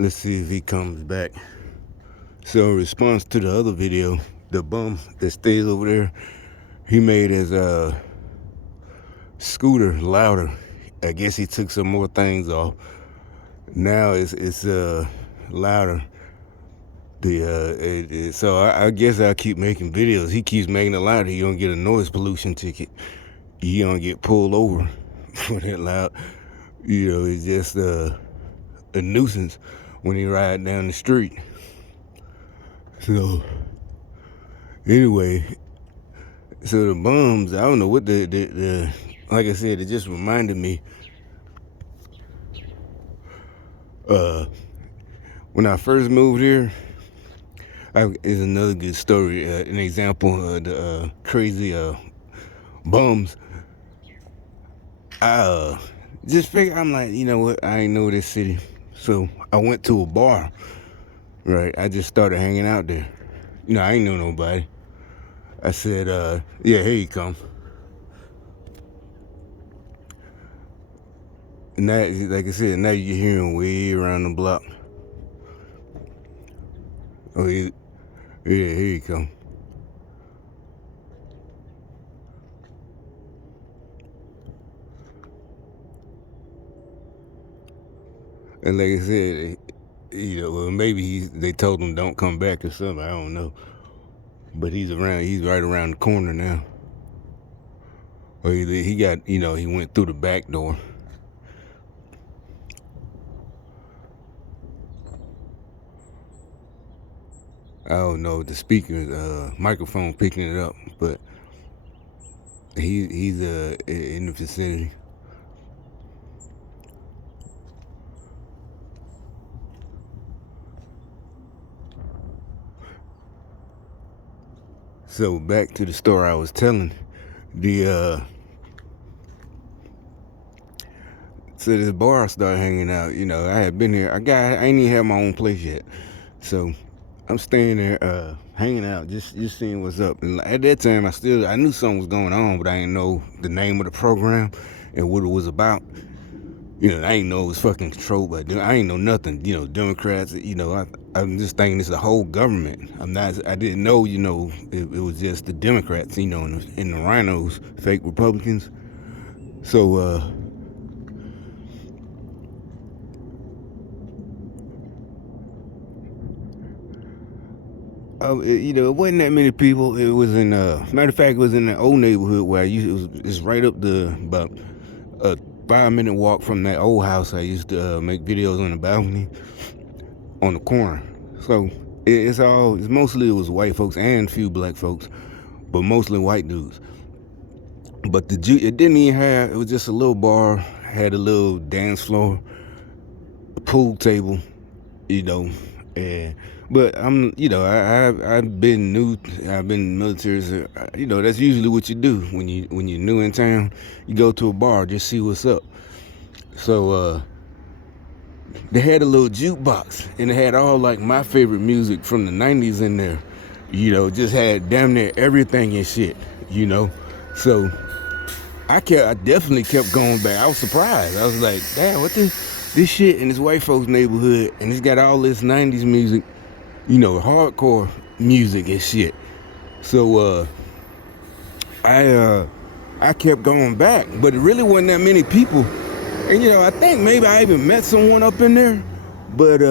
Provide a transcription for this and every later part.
Let's see if he comes back. So in response to the other video, the bum that stays over there, he made his scooter louder. I guess he took some more things off. Now it's louder. So I guess I'll keep making videos. He keeps making it louder. He gonna get a noise pollution ticket. He gonna get pulled over for that loud. It's just a nuisance when he ride down the street. So anyway, so the bums, I don't know what the like I said, it just reminded me when I first moved here. Is another good story, an example of the crazy bums. I just figured, I'm like, you know what, I ain't know this city. So I went to a bar, right? I just started hanging out there. I ain't know nobody. I said, yeah, here you come. And now, like I said, now you're hearing way around the block. Oh, yeah, here you come. And like I said, well, maybe they told him don't come back or something. I don't know. But he's around. He's right around the corner now. Or he got, he went through the back door. I don't know the speaker, microphone picking it up, but he's in the vicinity. So back to the story I was telling. So this bar I started hanging out. I had been here. I ain't even had my own place yet. So I'm staying there, hanging out, just seeing what's up. And at that time, I knew something was going on, but I didn't know the name of the program and what it was about. I didn't know it was fucking controlled by them. I ain't know nothing. Democrats. I'm just thinking it's the whole government. I didn't know. It was just the Democrats. And the rhinos, fake Republicans. So it wasn't that many people. It was matter of fact, it was in the old neighborhood where it's right up about a 5-minute walk from that old house I used to make videos on the balcony on the corner. So it's mostly it was white folks and a few black folks, but mostly white dudes. But it didn't even have. It was just a little bar, had a little dance floor, a pool table, and. But I've been military. So, that's usually what you do when you're new in town. You go to a bar, just see what's up. So they had a little jukebox, and it had all like my favorite music from the '90s in there. Just had damn near everything and shit. So I definitely kept going back. I was surprised. I was like, damn, what this shit in this white folks neighborhood, and it's got all this '90s music. Hardcore music and shit. So I kept going back, but it really wasn't that many people. And I think maybe I even met someone up in there, but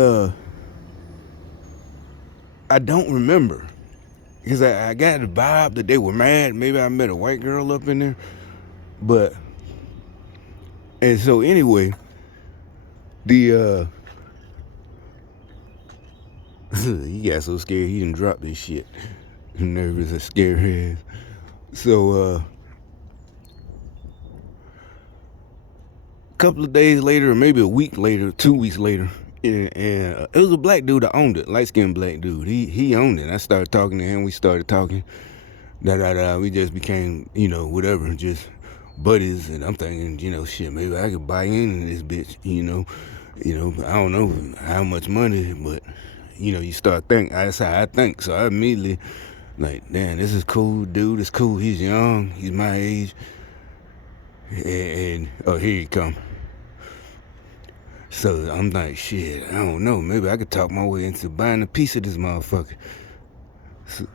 I don't remember because I got the vibe that they were mad. Maybe I met a white girl up in there, and so anyway, the he got so scared he didn't drop this shit. Nervous and scared head. So a couple of days later, or maybe a week later, 2 weeks later, and it was a black dude that owned it, light-skinned black dude. He owned it. I started talking to him. We started talking. We just became, whatever, just buddies. And I'm thinking, shit, maybe I could buy in this bitch. I don't know how much money, but you start thinking. That's how I think. So I immediately, like, damn, this is cool, dude. It's cool. He's young. He's my age. And oh, here he come. So I'm like, shit, I don't know. Maybe I could talk my way into buying a piece of this motherfucker. So,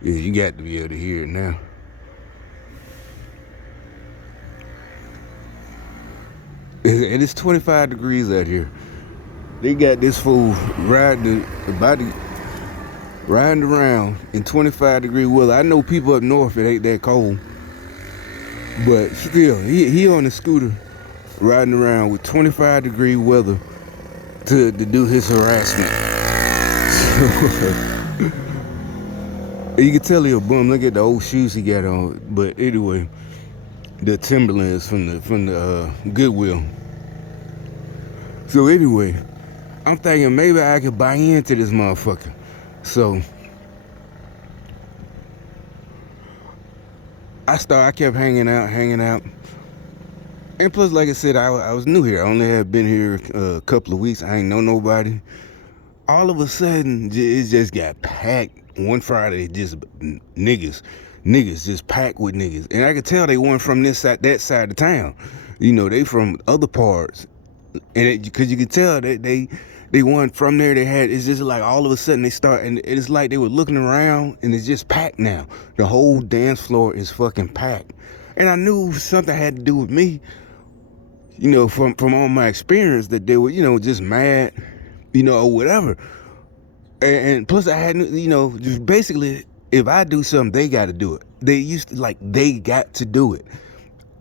yeah, you got to be able to hear it now. And it's 25 degrees out here. They got this fool riding around in 25-degree weather. I know people up north, it ain't that cold. But still, he on a scooter riding around with 25-degree weather to do his harassment. You can tell he a bum. Look at the old shoes he got on. But anyway, the Timberlands from the Goodwill. So anyway, I'm thinking maybe I could buy into this motherfucker. So I kept hanging out. And plus, like I said, I was new here. I only had been here a couple of weeks. I ain't know nobody. All of a sudden, it just got packed. One Friday, just niggas just packed with niggas. And I could tell they weren't from that side of town. You know, they from other parts. And because you could tell that they weren't from there. It's just like all of a sudden they start, and it's like they were looking around and it's just packed now. The whole dance floor is fucking packed. And I knew something had to do with me, you know, from all my experience, that they were, you know, just mad, you know, or whatever. And plus I had, you know, just basically, if I do something, they got to do it. They got to do it.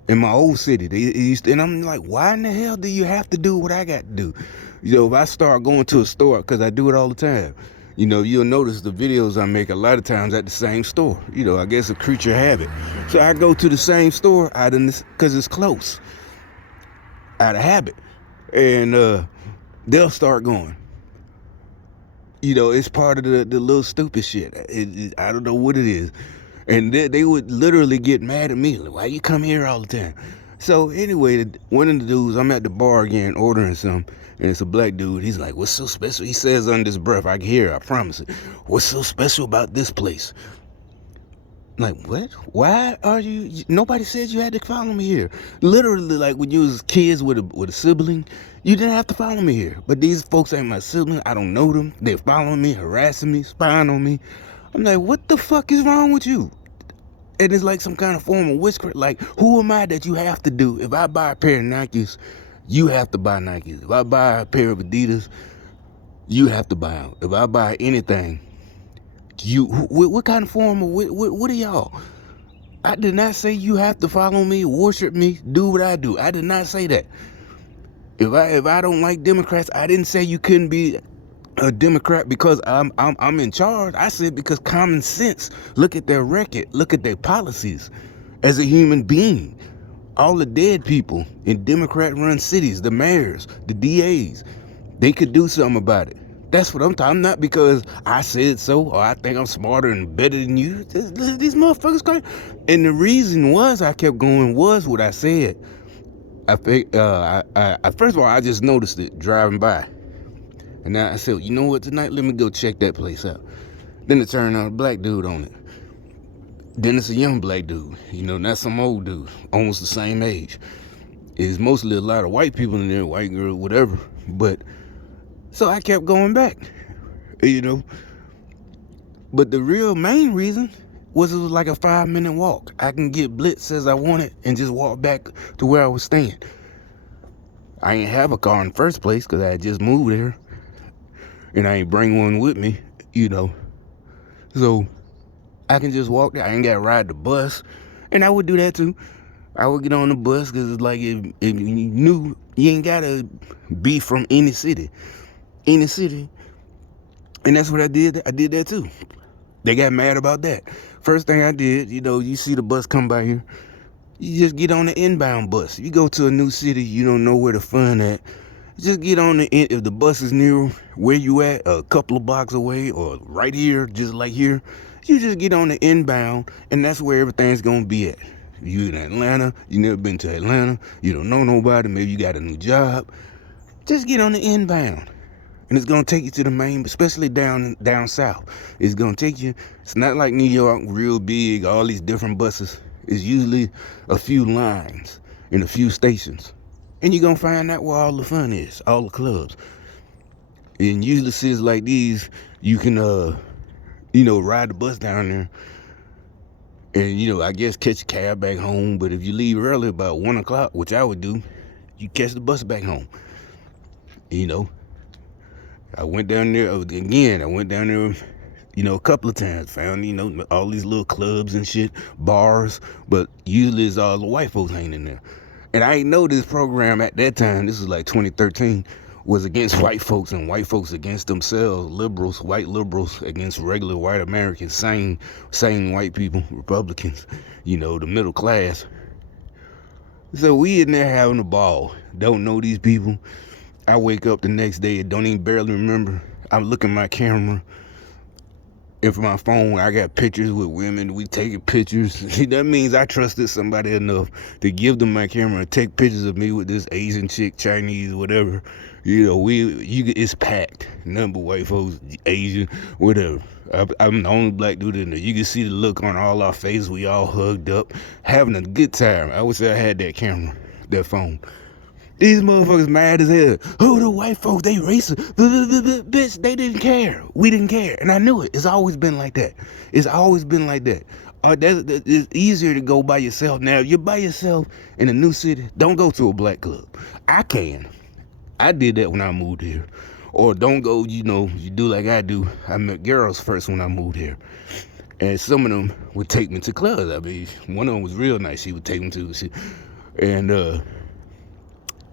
In my old city, they used to, and I'm like, why in the hell do you have to do what I got to do? You know, if I start going to a store, because I do it all the time, you know, you'll notice the videos I make a lot of times at the same store. You know, I guess a creature habit. So I go to the same store because it's close, out of habit. And they'll start going. You know, it's part of the little stupid shit. I don't know what it is. And they would literally get mad at me. Like, why you come here all the time? So anyway, one of the dudes, I'm at the bar again ordering some, and it's a black dude. He's like, what's so special? He says under his breath, I can hear it, I promise it. What's so special about this place? I'm like, what? Why are you? Nobody said you had to follow me here. Literally, like when you was kids with a sibling, you didn't have to follow me here. But these folks ain't my sibling. I don't know them. They're following me, harassing me, spying on me. I'm like, what the fuck is wrong with you? And it's like some kind of form of witchcraft. Like, who am I that you have to do? If I buy a pair of Nikes, you have to buy Nikes. If I buy a pair of Adidas, you have to buy them. If I buy anything, what kind of form of, what are y'all? I did not say you have to follow me, worship me, do what I do. I did not say that. If I don't like Democrats, I didn't say you couldn't be a Democrat because I'm in charge. I said because common sense. Look at their record. Look at their policies. As a human being, all the dead people in Democrat-run cities, the mayors, the DAs, they could do something about it. That's what I'm talking. Not because I said so or I think I'm smarter and better than you. These motherfuckers crazy. And the reason was I kept going was what I said. I first of all, I just noticed it driving by. And I said, you know what, tonight, let me go check that place out. Then it turned out a black dude on it. Then it's a young black dude. You know, not some old dude, almost the same age. It's mostly a lot of white people in there, white girl, whatever. But, so I kept going back, you know. But the real main reason was it was like a 5-minute walk. I can get blitzed as I wanted and just walk back to where I was staying. I ain't have a car in the first place because I had just moved there. And I ain't bring one with me, you know. So I can just walk there. I ain't got to ride the bus. And I would do that too. I would get on the bus because it's like if you knew, you ain't got to be from any city. Any city. And that's what I did. I did that too. They got mad about that. First thing I did, you know, you see the bus come by here. You just get on the inbound bus. You go to a new city, you don't know where to fun at. Just get on if the bus is near where you at, a couple of blocks away or right here, just like here, you just get on the inbound and that's where everything's gonna be at. You in Atlanta, you never been to Atlanta, you don't know nobody, maybe you got a new job. Just get on the inbound. And it's gonna take you to the main, especially down south. It's gonna take you, it's not like New York, real big, all these different buses. It's usually a few lines and a few stations. And you're gonna find out where all the fun is, all the clubs. And usually cities like these, you can ride the bus down there and I guess catch a cab back home. But if you leave early about 1 o'clock, which I would do, you catch the bus back home. you know I went down there again. I went down there a couple of times, found all these little clubs and shit, bars, but usually it's all the white folks hanging in there. And I ain't know this program at that time, this was like 2013, was against white folks, and white folks against themselves, liberals, white liberals against regular white Americans, sane white people, Republicans, the middle class. So we in there having a ball. Don't know these people. I wake up the next day and don't even barely remember. I'm looking at my camera. And for my phone, I got pictures with women. We taking pictures. That means I trusted somebody enough to give them my camera and take pictures of me with this Asian chick, Chinese, whatever. It's packed. Nothing but white folks, Asian, whatever. I'm the only black dude in there. You can see the look on all our faces. We all hugged up, having a good time. I wish I had that camera, that phone. These motherfuckers mad as hell. Oh, the white folks, they racist. Bitch, they didn't care. We didn't care. And I knew it. It's always been like that. It's easier to go by yourself. Now, if you're by yourself in a new city, don't go to a black club. I did that when I moved here. Or don't go, you do like I do. I met girls first when I moved here. And some of them would take me to clubs. I mean, one of them was real nice. She would take me to shit. And,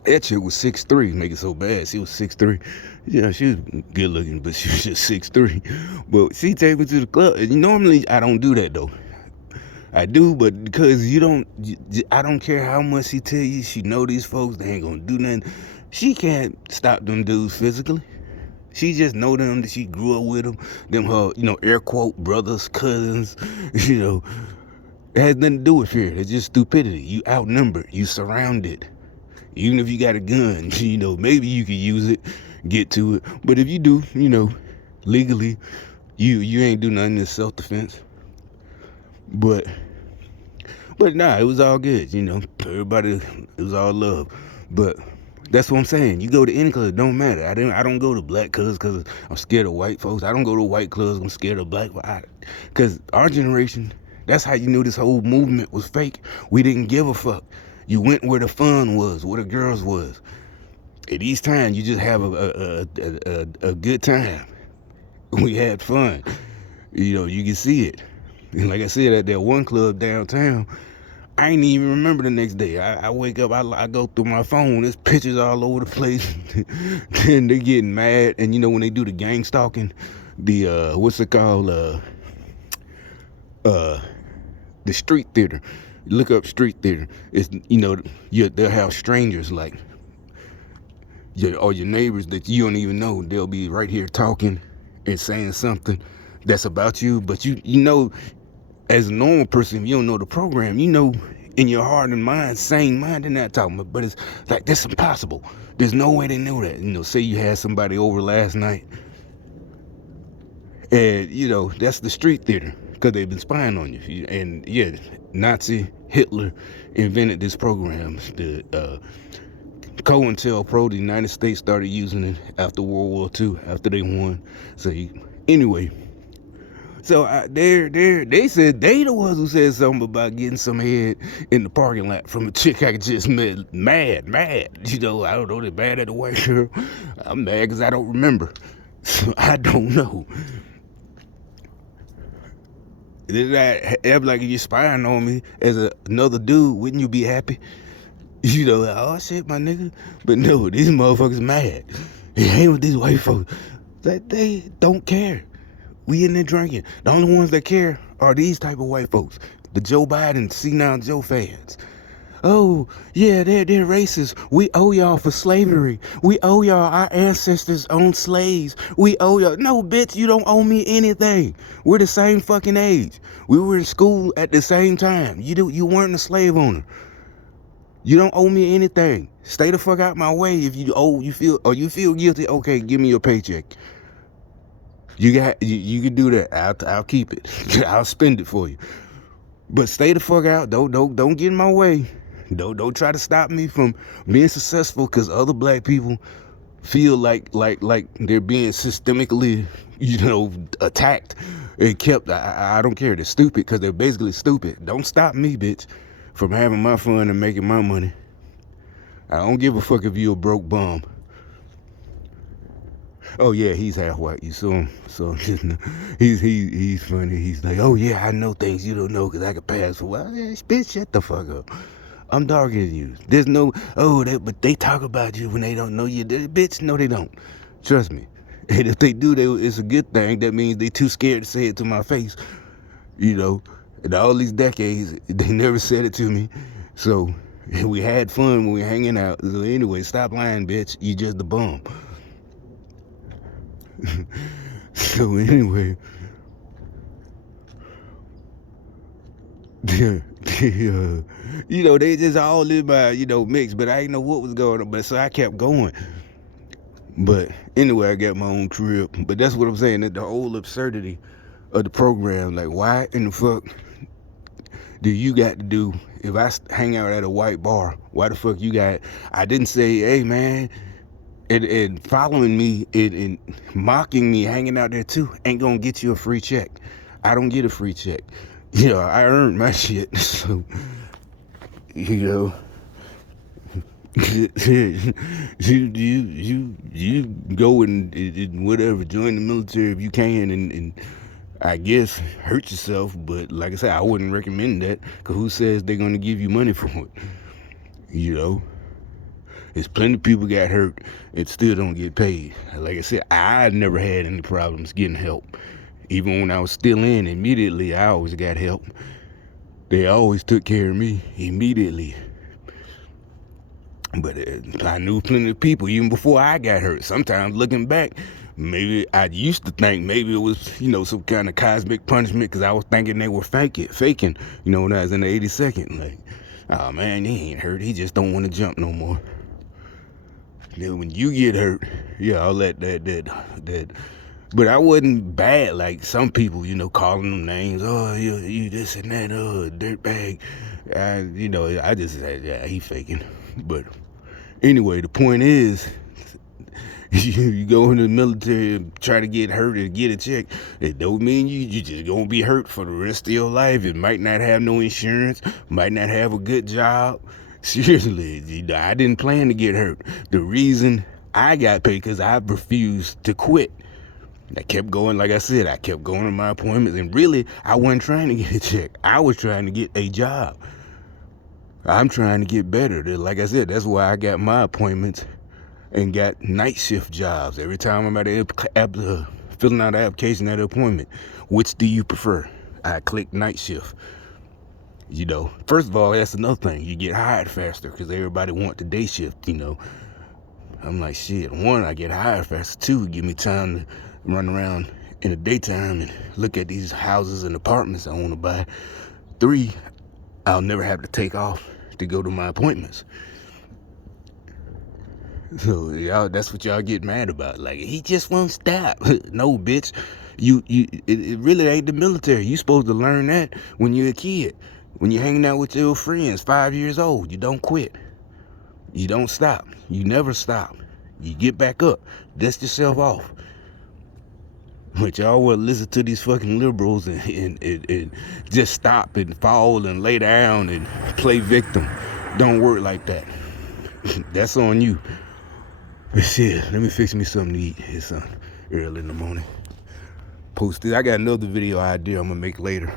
that chick was 6'3", make it so bad. She was 6'3". Yeah, she was good looking, but she was just 6'3". But she take me to the club. And normally, I don't do that, though. I do, but because I don't care how much she tell you she know these folks, they ain't gonna do nothing. She can't stop them dudes physically. She just know them, that she grew up with them her, air quote, brothers, cousins, It has nothing to do with fear. It's just stupidity. You outnumbered. You surrounded. Even if you got a gun, maybe you could use it, get to it. But if you do, legally, you ain't do nothing in self-defense. But nah, it was all good, Everybody, it was all love. But that's what I'm saying. You go to any club, it don't matter. I don't go to black clubs because I'm scared of white folks. I don't go to white clubs, I'm scared of black folks. Because our generation, that's how you knew this whole movement was fake. We didn't give a fuck. You went where the fun was, where the girls was. At each time, you just have a good time. We had fun. You can see it. And like I said, at that one club downtown, I ain't even remember the next day. I wake up, I go through my phone, there's pictures all over the place. Then they're getting mad. And when they do the gang stalking, the, what's it called? The street theater. Look up street theater. It's they'll have strangers like your neighbors that you don't even know. They'll be right here talking and saying something that's about you, but as a normal person, if you don't know the program, in your heart and mind, sane mind, they're not talking about. But it's like that's impossible. There's no way they know that. Say you had somebody over last night, and that's the street theater. Because they've been spying on you. And yeah, Nazi Hitler invented this program. The COINTELPRO, the United States started using it after World War II, after they won. So anyway, so they said they the ones who said something about getting some head in the parking lot from a chick I just met. Mad. I don't know, they're mad at the white girl. I'm mad because I don't remember. So I don't know. Like if you're spying on me as another dude, wouldn't you be happy? Like, oh shit, my nigga. But no, these motherfuckers mad. They hang with these white folks. Like, they don't care. We in there drinking. The only ones that care are these type of white folks. The Joe Biden, senile Joe fans. Oh, yeah, they're racist. We owe y'all for slavery. We owe y'all, our ancestors owned slaves. We owe y'all. No, bitch, you don't owe me anything. We're the same fucking age. We were in school at the same time. You weren't a slave owner. You don't owe me anything. Stay the fuck out my way if you feel guilty. Okay, give me your paycheck. You can do that. I'll keep it. I'll spend it for you. But stay the fuck out. Don't get in my way. Don't try to stop me from being successful because other black people feel like they're being systemically, attacked and kept. I don't care. They're stupid because they're basically stupid. Don't stop me, bitch, from having my fun and making my money. I don't give a fuck if you a broke bum. Oh yeah, he's half white. You saw him. So he's funny. He's like, oh yeah, I know things you don't know because I can pass for white. Bitch, shut the fuck up. I'm darker than you. There's no, but they talk about you when they don't know you. Bitch, no, they don't. Trust me. And if they do, it's a good thing. That means they too scared to say it to my face. In all these decades, they never said it to me. So we had fun when we were hanging out. So anyway, stop lying, bitch. You just a bum. So anyway, they just all live by, mix, but I didn't know what was going on. But so I kept going. But anyway, I got my own crib. But that's what I'm saying, that the whole absurdity of the program, like why in the fuck do you got to do, if I hang out at a white bar, why the fuck you got, I didn't say, hey man, and following me and mocking me, hanging out there too, ain't gonna get you a free check. I don't get a free check. I earned my shit. So, you go and whatever, join the military if you can, and I guess hurt yourself. But like I said, I wouldn't recommend that, because who says they're gonna give you money for it? There's plenty of people got hurt and still don't get paid. Like I said, I never had any problems getting help. Even when I was still in, immediately I always got help. They always took care of me immediately. But I knew plenty of people even before I got hurt. Sometimes looking back, maybe I used to think maybe it was, some kind of cosmic punishment, because I was thinking they were faking, when I was in the 82nd. Like, oh man, he ain't hurt. He just don't want to jump no more. Then when you get hurt, all that. But I wasn't bad like some people, calling them names. Oh, you this and that, dirtbag. I just said, yeah, he faking. But anyway, the point is, you go into the military and try to get hurt and get a check, it don't mean you just gonna be hurt for the rest of your life. It might not have no insurance, might not have a good job. Seriously, I didn't plan to get hurt. The reason I got paid because I refused to quit. I kept going, like I said, I kept going to my appointments, and really, I wasn't trying to get a check. I was trying to get a job. I'm trying to get better. Like I said, that's why I got my appointments and got night shift jobs. Every time I'm at filling out the application at the appointment, which do you prefer? I click night shift. First of all, that's another thing. You get hired faster because everybody want the day shift, I'm like, shit, one, I get hired faster. Two, give me time to run around in the daytime and look at these houses and apartments I want to buy. Three, I'll never have to take off to go to my appointments. So y'all, that's what y'all get mad about. Like, he just won't stop. No, bitch. It really ain't the military. You supposed to learn that when you're a kid. When you're hanging out with your friends, 5 years old, you don't quit. You don't stop. You never stop. You get back up. Dust yourself off. But y'all will listen to these fucking liberals and just stop and fall and lay down and play victim. Don't work like that. That's on you. But shit, let me fix me something to eat. It's early in the morning. Post it. I got another video idea I'm gonna make later.